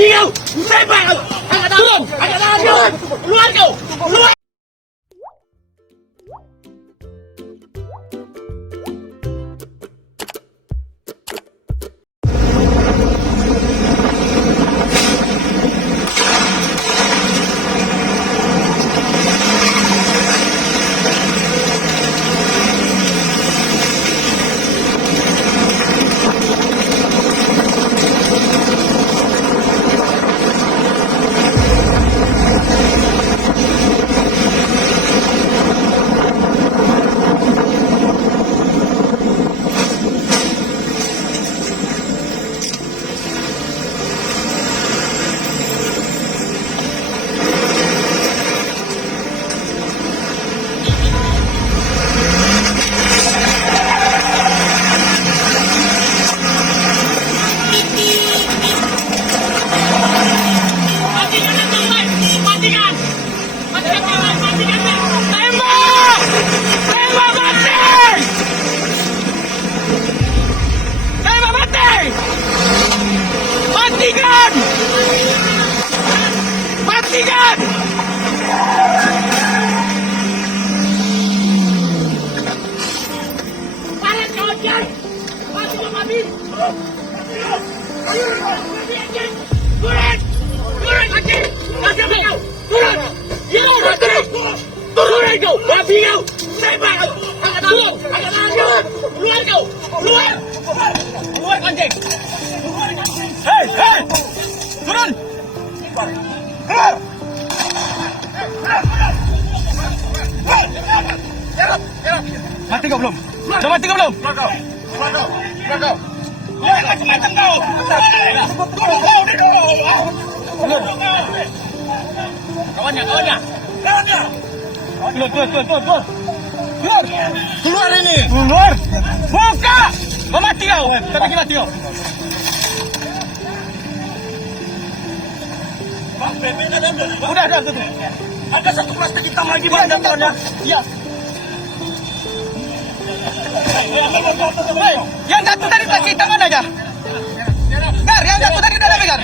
babi kau! Tembak kau! Angkat tangan! Angkat tangan kau! Keluar kau! Keluar! Matikan! Parat kau anjing! Mati kau babi! Turun! Turun anjing! Masih apa kau? Turun! Ya udah turun! Turun kau! Babi kau! Tembak kau! Angkat tangan! Angkat tangan kau! Keluar kau! Keluar! Keluar anjing! Hei! Hei! Turun! Mati kau belum? Udah mati kau belum? Keluar kau! Keluar kau! Keluar kau! Keluar macam-macam kau! Turun kau di dulu! Kawannya, kawannya! Kawannya! Keluar! Keluar! Keluar ini! Keluar! Buka! Kau mati kau! Tapi mati kau! Bang, BB-nya ada ambil. Udah ada tuh. Ada satu plastik hitam lagi bang jatuhnya. Iya. Yang jatuh tadi plastik hitam mana aja? Gar, yang jatuh tadi udah ada Gar.